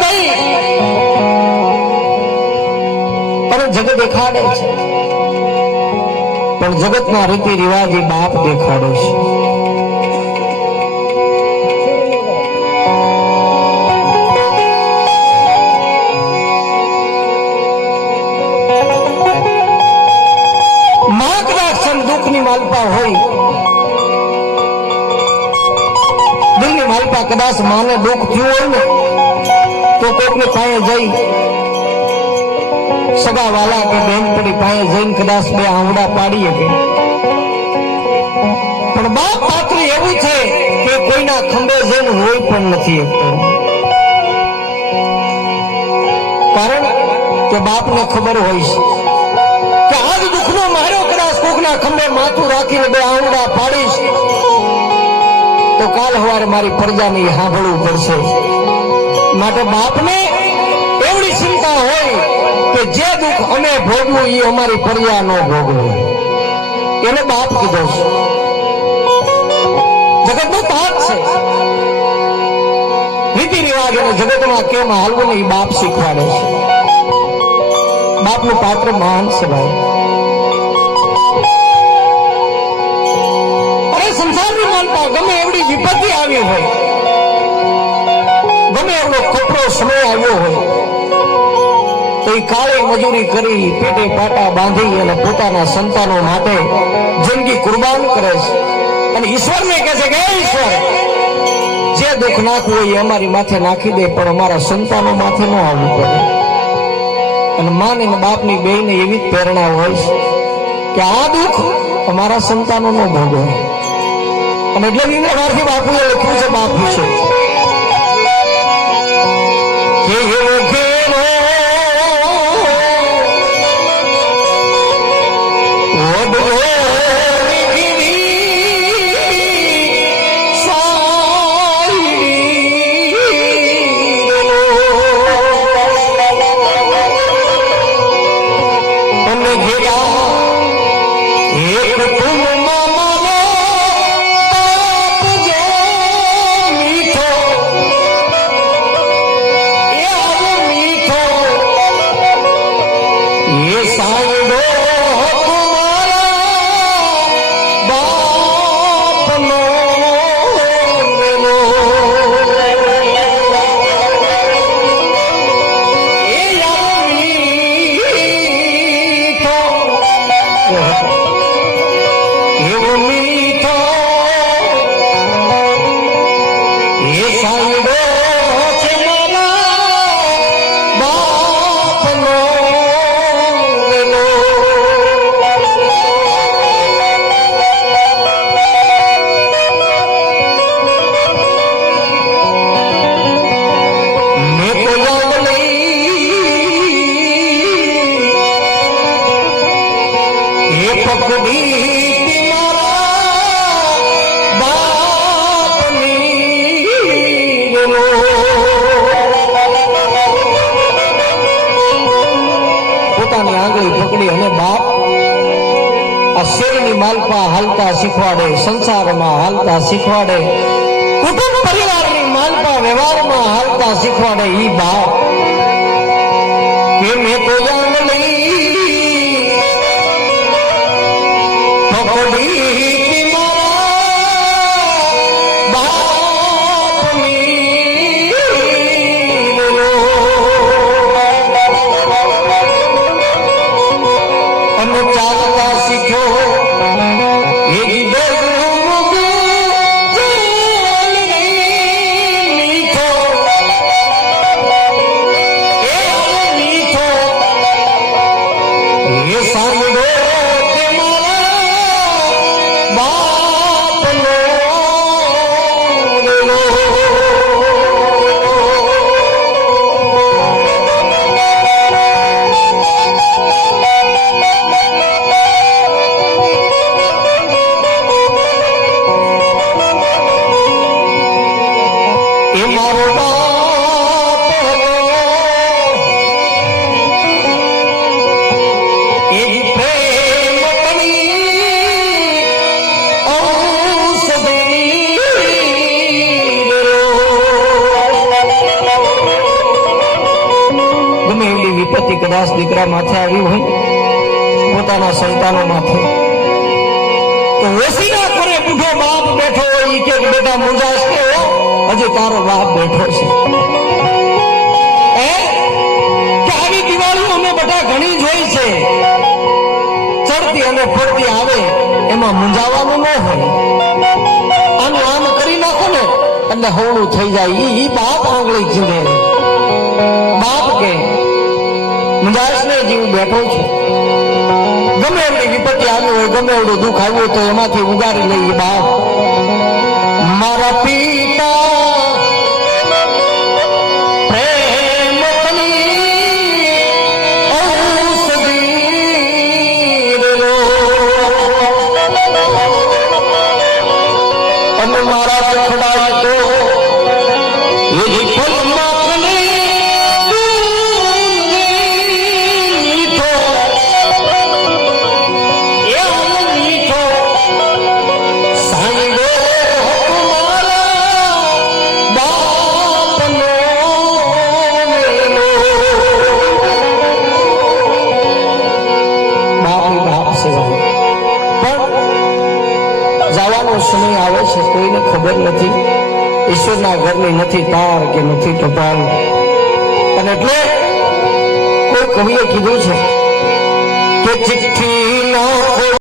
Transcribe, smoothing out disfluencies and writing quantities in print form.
દઈ પણ જગત દેખાડે છે, પણ જગતના રીતિ રિવાજ બાપ દેખાડે છે. માં કદાચ દુઃખની માલપા હોય, દિલની માલપા કદાચ માને દુઃખ થયું હોય ને તો કોઈકની પાસે જઈ સગા વાલા કે બેનપણી પાસે જઈને કદાચ બે આંગળા પાડીએ કે, પણ બાપ પાત્ર એવું છે કે કોઈના ખંભે જઈને હોય પણ નથી શકતો. કારણ કે બાપને ખબર હોય છે કે આજ દુઃખનો મારો કદાચ કોકના ખંભે માથું રાખીને બે આંગળા પાડીશ તો કાલ સવારે મારી પ્રજાને સાંભળવું પડશે. માટે બાપને એવડી ચિંતા હોય કે જે દુઃખ અમે ભોગવું એ અમારી પ્રજા ન ભોગવે, એને બાપ કીધો છે. જગતનો તાત છે, રીતિ રિવાજ અને જગતમાં કેમ હાલવું ને એ બાપ શીખવાડે છે. બાપનું પાત્ર મહાન છે ભાઈ. અરે સંસારની માનતા ગમે એવડી વિપત્તિ આવી હોય, ગમે એવડો કપરો સમય આવ્યો હોય તો એ કાળી મજૂરી કરી પેટે પાટા બાંધી અને પોતાના સંતાનો માટે જિંદગી કુરબાન કરે છે. અને ઈશ્વરને કહે છે કે ઈશ્વર, જે દુઃખ નાખવું હોય એ અમારી માથે નાખી દે, પણ અમારા સંતાનો માથે ન આવવું પડે. અને માં અને બાપની બેયને એવી જ પ્રેરણા હોય છે કે આ દુઃખ અમારા સંતાનો ન ભોગવે. અને એટલે નિર્ણયથી બાપુએ લખ્યું છે બાપ વિશે કે પોતાની આંગળી પકડી અને બાપ આ શેરની માલપા હાલતા શીખવાડે, સંસારમાં હાલતા શીખવાડે, કુટુંબ પરિવારની માલપા વ્યવહારમાં હાલતા શીખવાડે. ઈ બાપ કે મેં તો આંગળી પકડી વિપત્તિ કદાચ દીકરા માથે આવી હોય પોતાના સંતાનો માથે તો ઓસીના કરે બુઢો બાપ બેઠો હોય ઈ કે બેટા મુંજાશ કે હજી તારો બાપ બેઠો છે કે આવી દિવાળીઓ અમે બધા ઘણી જોઈ છે ચડતી અને પડતી આવે એમાં મુંજાવાનું ન હોય આનું આમ કરી નાખો ને એટલે હવળું થઈ જાય ઈ બાપ આંગળી ચીંધે બાપ કે મુંજાશ ને જીવ બેઠો છે ગમે એવડી વિપત્તિ આવી હોય ગમે એવડું દુઃખ આવ્યું હોય તો એમાંથી ઉગારી લઈએ બાપ મારા પિતા સમય આવે છે કોઈને ખબર નથી ઈશ્વરના ઘરની નથી તાર કે નથી ટપાલ અને એટલે કોઈ કવિએ કીધું છે કે ચિઠ્ઠી